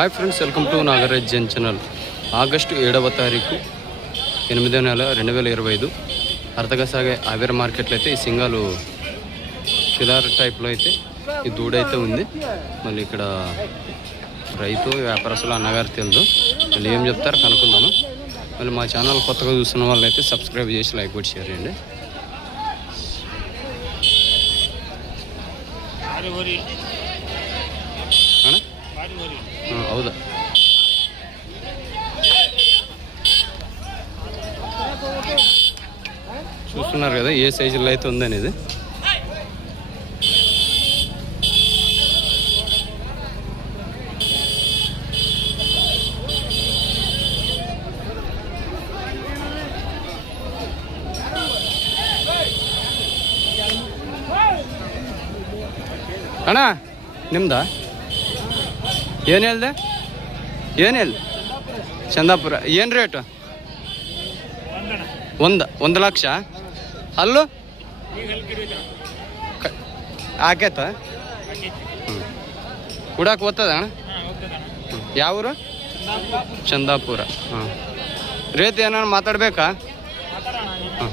Hi friends welcome to Nagaraj Jan channel August ఏడవ తారీఖు ఎనిమిదో నెల రెండు వేల ఇరవై ఐదు. అరతగా సాగే ఆవిర మార్కెట్లో అయితే ఈ సింగాలు ఫిదార్ టైప్లో అయితే ఈ దూడైతే ఉంది. మళ్ళీ ఇక్కడ రైతు వ్యాపారస్తులు అన్నగారు తెలుదు మళ్ళీ ఏం చెప్తారు కనుక్కుందాము. మళ్ళీ మా ఛానల్ కొత్తగా చూస్తున్న వాళ్ళైతే సబ్స్క్రైబ్ చేసి లైక్ కూడా షేర్ చేయండి. ಭಾರಿ ಹೋರಿ ಹಾಂ ಹೌದಾ చూస్తున్నారు కదా ఏ సైజులో అయితే ఉందనేది ಅಣ್ಣ ನಿಮ್ದಾ ಏನು ಹೇಳ್ದೆ? ಏನು ಹೇಳ್ದೆ? ಚಂದಾಪುರ. ಏನು ರೇಟು ಒಂದು ಒಂದು ಲಕ್ಷ. ಅಲ್ಲು? ಆಕೇತ? ಕುಡಕ್ಕೆ ಓದ್ತದ ಅಣ್ಣ? ಯಾವೂರು? ಚಂದಾಪುರ. ಹಾಂ ರೇಟ್ ಏನಾರು ಮಾತಾಡ್ಬೇಕಾ? ಹಾಂ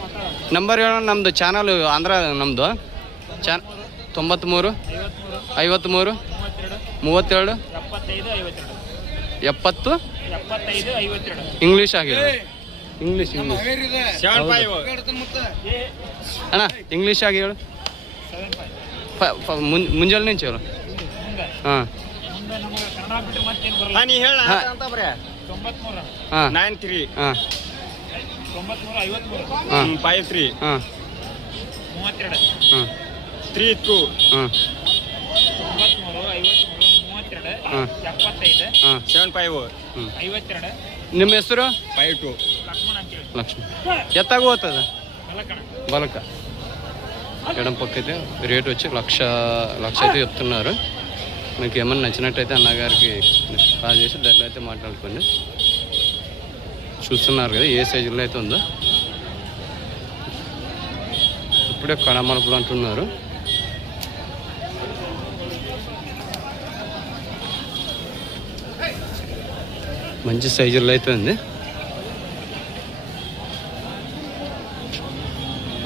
ನಂಬರ್ ಹೇಳೋಣ ನಮ್ಮದು ಚಾನಲ್ ಆಂಧ್ರ ನಮ್ಮದು ಚಾನ್ ತೊಂಬತ್ತ್ಮೂರು ಐವತ್ಮೂರು ಐವತ್ತ್ಮೂರು ಮೂವತ್ತೆರಡು ಎಪ್ಪತ್ತು? ಇಂಗ್ಲೀಷ್ ಆಗಿ ಹೇಳು. ಇಂಗ್ಲೀಷ್. ಇಂಗ್ಲೀಷ್ ಅಣ್ಣ ಇಂಗ್ಲೀಷ್ ಆಗಿ ಹೇಳು. ಮುಂಜಾನೆ ನಿಂಚ ಹೇಳು. ಹಾಂ. ಮುಂದೆ ನಮಗೆ ಕನ್ನಡ ಬಿಟ್ಟು ಮತ್ತೇನು ಬರಲ್ಲ ನೀ ಹೇಳ ಹಾ. ತೊಂಬತ್ಮೂರು ಹಾಂ. ನೈನ್ ತ್ರೀ ಹಾಂ. ತೊಂಬತ್ಮೂರು ಫೈವ್ ತ್ರೀ ಹಾಂ. ಹಾಂ. ತ್ರೀಕ್ಕೂ ಸೆವೆನ್ ಫೈವ್ ನಿಮ್ಮ ಹೆಸರು? Five to. ಲಕ್ಷ್ಮಣ ಎತ್ತಾಗ ಹೋಗ್ತದ బలక ఎడం పక్క అయితే రేట్ వచ్చి లక్ష లక్ష అయితే చెప్తున్నారు మీకు ఏమన్నా నచ్చినట్టయితే అన్నగారికి కాల్ చేసి దగ్గర అయితే మాట్లాడుకోండి చూస్తున్నారు కదా ఏ సైజులో అయితే ఉందో. ఇప్పుడే కడమలుపులు అంటున్నారు. మంచి సైజుల్లో అయితే ఉంది.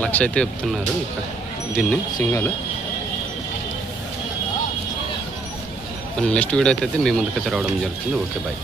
లక్ష అయితే చెప్తున్నారు ఇక్కడ దీన్ని సింగాలు. నెక్స్ట్ వీడియో అయితే మీ ముందుకైతే రావడం జరుగుతుంది. Okay bye.